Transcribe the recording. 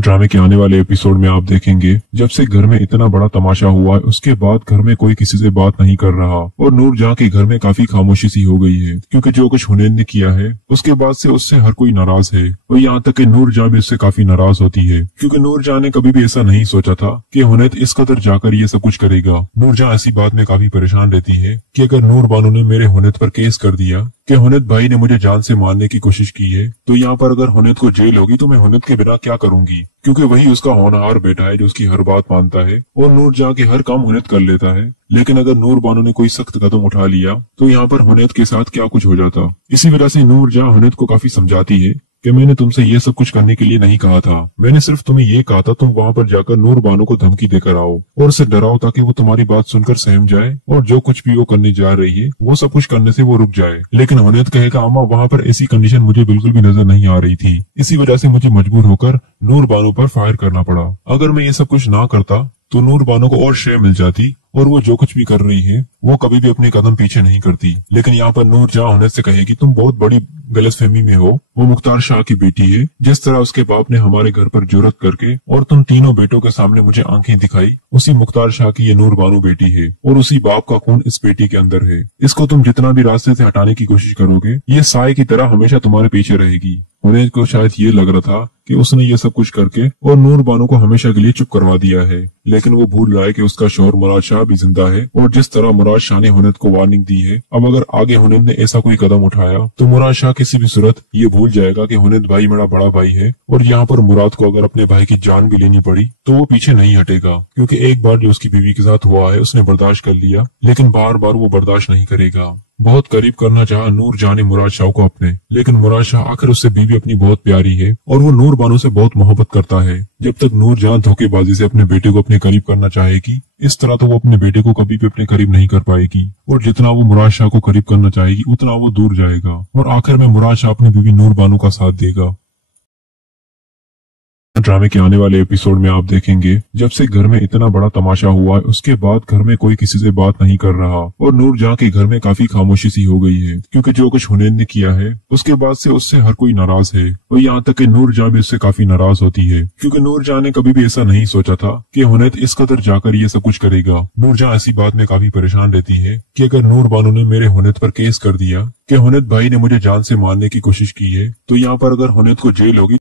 ड्रामे के आने वाले एपिसोड में आप देखेंगे जब से घर में इतना बड़ा तमाशा हुआ है उसके बाद घर में कोई किसी से बात नहीं कर रहा और नूर जहाँ के घर में काफी खामोशी सी हो गई है क्योंकि जो कुछ हुनैन ने किया है उसके बाद से उससे हर कोई नाराज है और यहाँ तक कि नूर जहाँ भी उससे काफी नाराज होती है क्योंकि नूर जहाँ ने कभी भी ऐसा नहीं सोचा था कि हुनैन इस कदर जाकर ये सब कुछ करेगा। नूर जहाँ ऐसी बात में काफी परेशान रहती है कि अगर नूर बानो ने मेरे हुनैन पर केस कर दिया कि हुनैन भाई ने मुझे जान से मारने की कोशिश की है तो यहाँ पर अगर हुनैन को जेल होगी तो मैं हुनैन के बिना क्या करूंगी, क्योंकि वही उसका होनहार बेटा है जो उसकी हर बात मानता है और नूर जहाँ के हर काम हुनैन कर लेता है। लेकिन अगर नूर बानो ने कोई सख्त कदम उठा लिया तो यहाँ पर हुनैन के साथ क्या कुछ हो जाता। इसी वजह से नूर जहाँ हुनैन को काफी समझाती है कि मैंने तुमसे ये सब कुछ करने के लिए नहीं कहा था, मैंने सिर्फ तुम्हें ये कहा था तुम वहाँ पर जाकर नूर बानो को धमकी देकर आओ और उसे डराओ ताकि वो तुम्हारी बात सुनकर सहम जाए और जो कुछ भी वो करने जा रही है वो सब कुछ करने से वो रुक जाए। लेकिन हुनैन कहेगा अम्मा वहाँ पर ऐसी कंडीशन मुझे बिल्कुल भी नजर नहीं आ रही थी, इसी वजह से मुझे मजबूर होकर नूर बानो पर फायर करना पड़ा। अगर मैं ये सब कुछ ना करता तो नूर बानो को और श्रेय मिल जाती और वो जो कुछ भी कर रही है वो कभी भी अपने कदम पीछे नहीं करती। लेकिन यहाँ पर नूर जहाँ हुनैन से कहेगी तुम बहुत बड़ी गलतफहमी में हो, वो मुख्तार शाह की बेटी है, जिस तरह उसके बाप ने हमारे घर पर जुर्रत करके और तुम तीनों बेटों के सामने मुझे आंखें दिखाई, उसी मुख्तार शाह की ये नूर बानो बेटी है और उसी बाप का खून इस बेटी के अंदर है। इसको तुम जितना भी रास्ते से हटाने की कोशिश करोगे ये साए की तरह हमेशा तुम्हारे पीछे रहेगी। हुनैन को शायद ये लग रहा था कि उसने ये सब कुछ करके और नूर बानो को हमेशा के लिए चुप करवा दिया है, लेकिन वो भूल रहा है कि उसका शौहर मुराद शाह भी जिंदा है और जिस तरह मुराद शाह ने हुनैन को वार्निंग दी है अब अगर आगे हुनैन ने ऐसा कोई कदम उठाया तो मुराद शाह किसी भी सूरत ये भूल जाएगा कि हुनैन भाई मेरा बड़ा भाई है और यहाँ पर मुराद को अगर अपने भाई की जान भी लेनी पड़ी तो वो पीछे नहीं हटेगा, क्योंकि एक बार जो उसकी बीवी के साथ हुआ है उसने बर्दाश्त कर लिया लेकिन बार बार वो बर्दाश्त नहीं करेगा। बहुत करीब करना चाहा नूर जहाँ ने मुराद शाह को अपने, लेकिन मुराद शाह आखिर उससे बीवी अपनी बहुत प्यारी है और वो नूर बानो से बहुत मोहब्बत करता है। जब तक नूर जहाँ धोखेबाजी से अपने बेटे को अपने करीब करना चाहेगी इस तरह तो वो अपने बेटे को कभी भी अपने करीब नहीं कर पाएगी और जितना वो मुराद शाह को करीब करना चाहेगी उतना वो दूर जाएगा और आखिर में मुराद शाह अपनी बीवी नूर बानो का साथ देगा। ड्रामे के आने वाले एपिसोड में आप देखेंगे जब से घर में इतना बड़ा तमाशा हुआ है उसके बाद घर में कोई किसी से बात नहीं कर रहा और नूर जहाँ के घर में काफी खामोशी सी हो गई है क्योंकि जो कुछ हुनैन ने किया है उसके बाद से उससे हर कोई नाराज है और यहाँ तक कि नूर जहाँ भी उससे काफी नाराज होती है क्योंकि नूर जहाँ ने कभी भी ऐसा नहीं सोचा था कि हुनैन इस कदर जाकर ये सब कुछ करेगा। नूर जहाँ ऐसी बात में काफी परेशान रहती है कि अगर नूर बानो ने मेरे हुनैन पर केस कर दिया कि हुनैन भाई ने मुझे जान से मारने की कोशिश की है तो यहाँ पर अगर हुनैन को जेल होगी